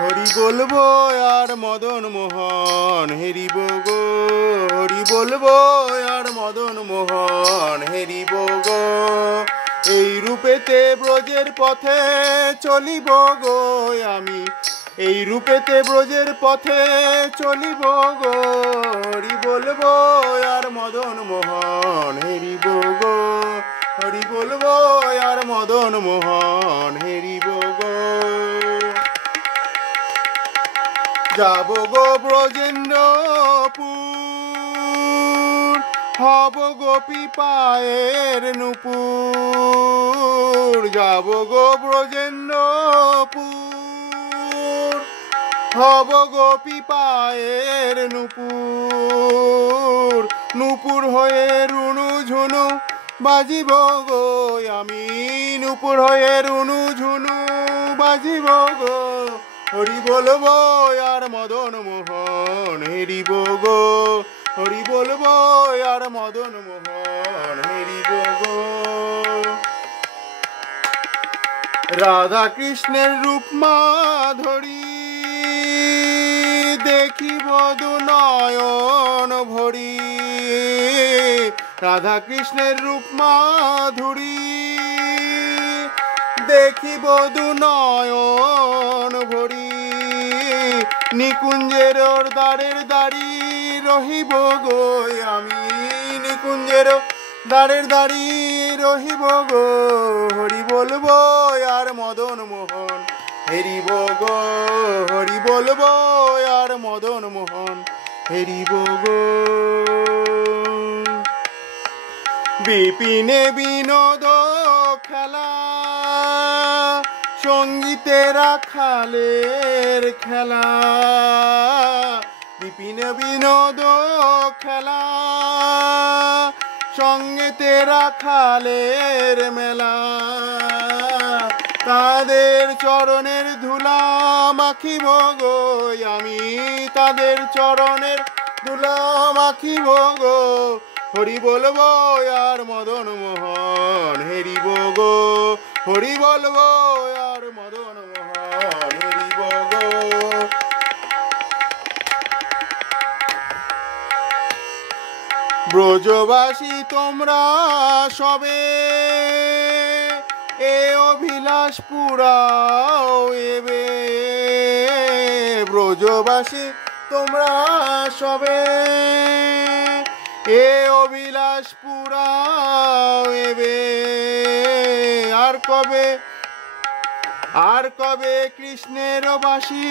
হরি বলবো আর মদন মোহন হেরিব গো, হরি বলবো আর মদন মোহন হেরিব গো। এই রূপেতে ব্রজের পথে চলিব গো আমি, এই রূপেতে ব্রজের পথে চলিব গো। হরি বলবো আর মদন মোহন হেরিব গো, হরি বলবো আর মদন মোহন হেরিব গো। যাব গো ব্রজেন্দ্রপুর, হব গোপী পায়ের নূপুর। যাব গো ব্রজেন্দ্রপুর, হব গোপী পায়ের নূপুর। নূপুর হয়ে রুনু ঝুনু বাজিব গো আমি, নূপুর হয়ে রুনু ঝুনু বাজিব গো। হরি বলবো আর মদন মোহন হেরিব গো, হরি বলবো আর মদন মোহন হেরিব গো। রাধা কৃষ্ণের রূপ মাধুরী দেখিব দু নয়ন ভরি, রাধা কৃষ্ণের রূপ মাধুরী দেখিব দু নয়ন ভরি। নিকুঞ্জের দ্বারের দাঁড়ি রহিব গো আমি, নিকুঞ্জের দ্বারের দাঁড়ি রহিব গো। হরি বলবো আর মদন মোহন হেরিব গো, হরি বলবো আর মদন মোহন হেরিব গো। বিপিনে বিনোদ খেলা, সঙ্গীতে রাখালের খেলা। বিপিনে বিনোদ খেলা, সঙ্গীতে রাখালের মেলা। তাদের চরণের ধুলা মাখিব গো আমি, তাদের চরণের ধুলা মাখিব গো। হরি বলবো আর মদন মোহন হেরিব গো, হরি বলবো আর মদন মোহন হেরিব গো। ব্রজবাসী তোমরা সবে এ অভিলাষ পুরাও এবে, ব্রজবাসী তোমরা সবে এ অভিলাষ পুরাও এবে। আর কবে কৃষ্ণের বাসি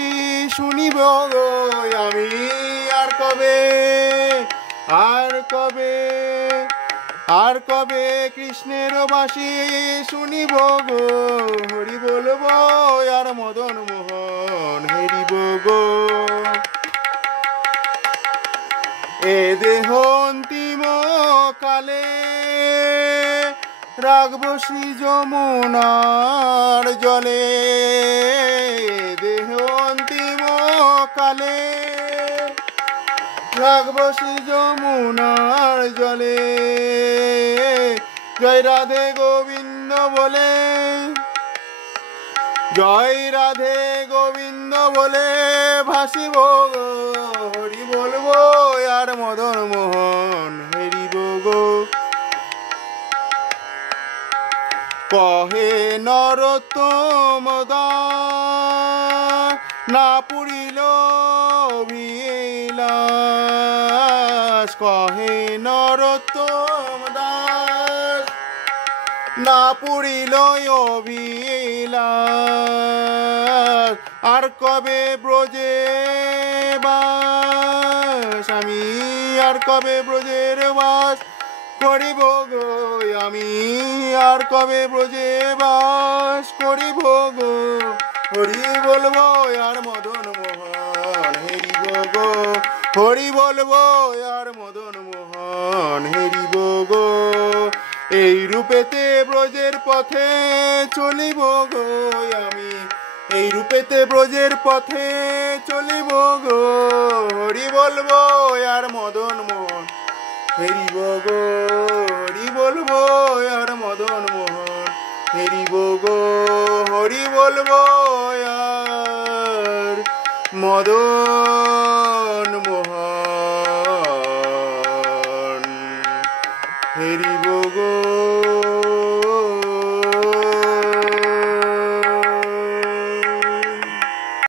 শুনিব গো আমি, আর কবে কৃষ্ণের বাসি শুনিব গো। হরি বলবো আর মদন মোহন হেরিব গো। এ দেহ অন্তিম কালে রাখব শ্রী যমুনার জলে, দেহ অন্তিম কালে রাখব শ্রী যমুনার জলে। জয় রাধে গোবিন্দ বলে, জয় রাধে গোবিন্দ বলে ভাসিব গো। হরি বলবো আর মদন মোহন হেরিব গো। কহে নরোত্তম দাস না পুরিল অভিলাষ, কহে নরোত্তম দাস না পুরিল অভিলাষ। আর কবে ব্রজে বাস আমি, আর কবে ব্রজের বাস করিব গো আমি, আর কবে ব্রজে বাস করিব গো। হরি বলবো আর মদন মোহন হেরিব গো, হরি বলবো আর মদন মোহন হেরিব গো। এই রূপেতে ব্রজের পথে চলিব গো আমি, এই রূপেতে ব্রজের পথে চলিব গো। হরি বলবো আর মদন মোহন হেরিব গো, হরি বলবো আর মদন মোহন হেরিব গো, হরি বলবো আর মদন মোহন হেরিব গো।